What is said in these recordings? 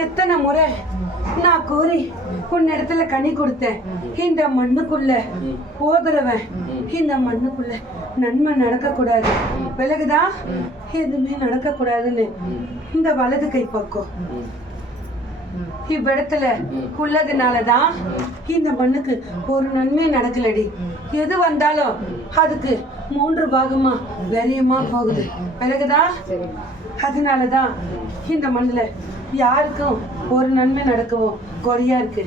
எத்தனை முறை நான் கூறி உன்னிடத்துல கனி கொடுத்தேன். இந்த மண்ணுக்குள்ள போதுறவன் இந்த மண்ணுக்குள்ள நன்மை நடக்கக்கூடாது. விலகுதா எதுவுமே நடக்கக்கூடாதுன்னு இந்த வலது கை பக்கம். இவ்விடத்துல உள்ளதுனாலதான் இந்த மண்ணுக்கு ஒரு நன்மை நடக்கலடி. எது வந்தாலும் அதுக்கு மூன்று பாகமா விரையமா போகுது. பிறகுதா அதனாலதான் இந்த மண்ணுல யாருக்கும் ஒரு நன்மை நடக்கவும் குறையா இருக்கு.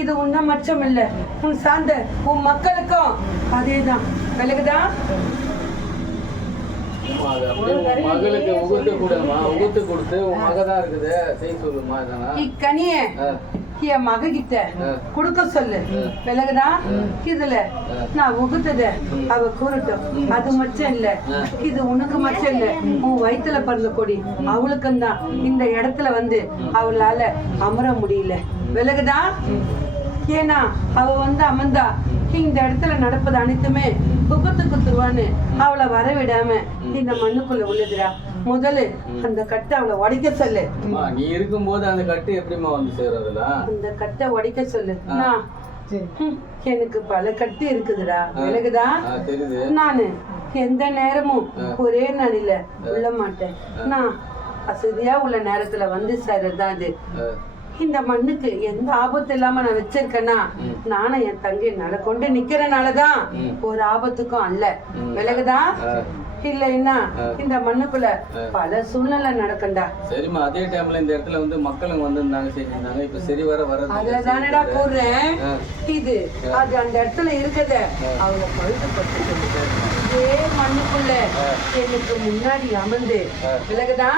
இது உன்ன மச்சம் இல்ல உன் சார்ந்த உன் மக்களுக்கும் விலகுதா? அது அப்படியே உன் மகளுக்கு உகுத்து கொடுமா உகுத்து கொடுத்து உன் மக தான் இருக்குது. செய்ய சொல்லுமா இதெல்லாம். இக்கனிய என் மககிட்ட ஆ. கொடுக்க சொல்லு. விலகுதா இதுல நான் உகுத்தத அவ கூறட்டும். அது மட்டும் இல்ல. இது உனக்கு மட்டும் இல்ல. உன் வயித்துல பிறந்த கொடி அவளுக்கும் தான். இந்த இடத்துல வந்து அவளால அமர முடியல. விலகுதா? ஏன்னா அவ வந்து அமர்ந்தா இந்த இடத்துல நடப்பது அனைத்துமே உகுத்து குத்துருவான்னு அவளை வரவிடாம இந்த மண்ணுக்குள்ள உள்ளதுடா. முதல்ல அந்த கட்டை அவளை உடைக்க சொல்லு. நீ இருக்கும்போது அந்த கட்டு எப்படிம்மா வந்து சேரும் அதெல்லாம் அந்த கட்டை உடைக்க சொல்லு. எனக்கு பல கட்டு இருக்குதுடா. விலகுதா? நானு எந்த நேரமும் ஒரே நடில உள்ள மாட்டேன். நான் வசதியா உள்ள நேரத்துல வந்து சேர்றதுதான் இது ஆ, இந்த மண்ணுக்கு எந்த ஆபத்து இல்லாம நான் வச்சிருக்கேன்னா நானும் என் தங்கை நல கொண்டு நிக்கிறனாலதான் ஒரு ஆபத்துக்கும் அல்ல. விலகுதா? இல்லைன்னா இந்த மண்ணுக்குள்ள பல சூழ்நிலை நடக்கும்டா. சரிம்மா அதே டைம்ல இந்த இடத்துல வந்து மக்களும் வந்திருந்தாங்க செஞ்சிருந்தாங்க. இப்ப சரி வர வர அதுதானடா கூறுறேன் இது அது அந்த இடத்துல இருக்கத. அவங்க பழுதுபட்டு இதே மண்ணுக்குள்ள எனக்கு முன்னாடி அமர்ந்து விலகுதா?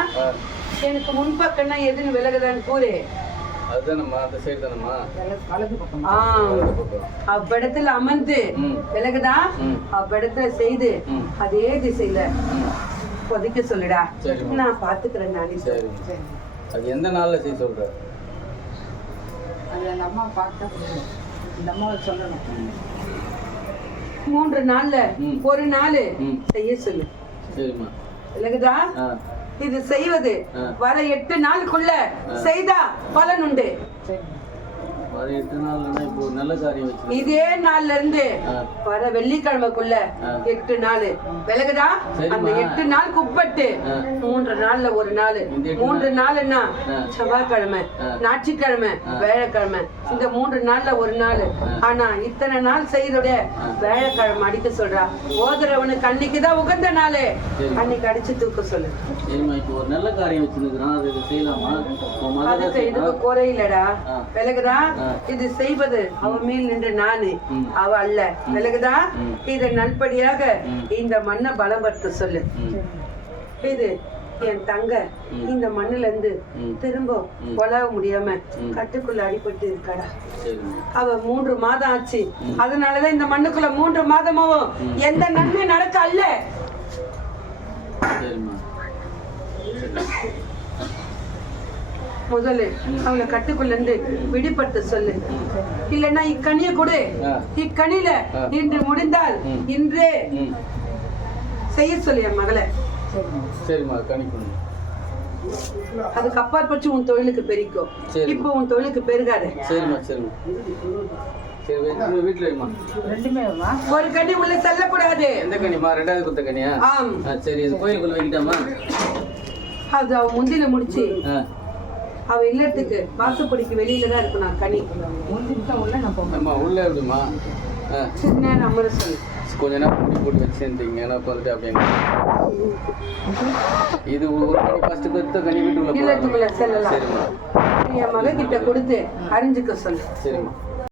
எனக்கு முன்பக்கம்னா எதுன்னு விலகுதான்னு கூறு. அதுதானம்மா அந்த சைடு தானம்மா? ஆ அவ்விடத்துல அமர்ந்து. விலகுதா. அவ்விடத்துல செய்து. அதே திசையில கொதிக்க சொல்லுடா. நான் பாத்துக்கிறேன் நானே. சரி. அது எந்த நாள்ல செய்ய சொல்ற? அது அம்மா பார்த்தா. இந்த அம்மாவை சொல்லணும். மூன்று நாள்ல. ஒரு நாள். செய்ய சொல்லு. சரிம்மா. விலகுதா? ஆ. இது செய்வது. வர எட்டு நாளுக்குள்ள செய்தா பலன் உண்டு. இதே நாள்ல இருந்து. வர வெள்ளிக்கிழமைக்குள்ள. எட்டு நாள் விலகுதா. அந்த எட்டு நாளுக்கு உட்பட்டு ஆ. மூன்று நாள்ல ஒரு நாள் மூன்று நாள்னா. செவ்வாய்க்கிழமை. ஞாயிற்றுக்கிழமை வேலைக்கிழமை இந்த மூன்று நாள்ல ஒரு நாள் ஆனா இத்தனை நாள் செய்யறோட வேலைக்கிழமை அடிக்க சொல்றா ஓதுறவனுக்கு அன்னைக்கு தான் உகந்த நாள். அன்னைக்கு அடிச்சு தூக்க சொல்லு ஒரு நல்ல காரியம் வச்சிருக்கிறான் அது செய்யலாமா அதுக்கு இதுக்கு. குறையிலடா. விலகுதா. இது செய்வது அவ மேல் நின்று நானு. அவ அல்ல. விலகுதா. இதை நல்படியாக. இந்த மண்ணை பலப்படுத்த சொல்லு. இது என் தங்க. இந்த மண்ணுல இருந்து. திரும்ப உலக முடியாம. கட்டுக்குள்ள அடிபட்டு இருக்காடா. அவ மூன்று மாதம் ஆச்சு. அதனாலதான் இந்த மண்ணுக்குள்ள மூன்று மாதமும் எந்த நன்மை நடக்க அல்ல முதல்ல அவளை கட்டுக்குள்ள இருந்து விடுபட்டு சொல்லு. இல்லைன்னா இக்கனிய கொடு. ஆ. இக்கனியில இன்று முடிந்தால் இன்றே செய்ய சொல்லு என் மகளை. சரிம்மா கணிக்கணும் அதுக்கு அப்பாற்பட்டு உன் தொழிலுக்கு பெருக்கும் சரி. இப்போ உன் தொழிலுக்கு பெருகாது. சரிம்மா சரிம்மா. ஒரு கனி உள்ள செல்லக்கூடாது. எந்த கனிமா ரெண்டாவது குத்த ஆ சரி இது கோயிலுக்குள்ள வைக்கிட்டாமா அது அவ முந்தின முடிச்சு. ஆ. அவ இல்லத்துக்கு வாசப்படிக்கு வெளியில தான் இருக்கணும் கனி. முந்திட்டு உள்ள நான் போவேன். அம்மா உள்ள சின்ன நேரம் அமர சொல்லு. கொஞ்ச நேரம் முடி போட்டு வச்சுருந்தீங்க ஏன்னா வந்துட்டு அப்படிங்க இது ஒரு கனி ஃபர்ஸ்ட் கொத்த கனி வீட்டுக்குள்ள. இல்லத்துக்குள்ள செல்லலாம். சரிம்மா. என் மக கிட்ட கொடுத்து அறிஞ்சுக்க சொல்லு. சரிம்மா.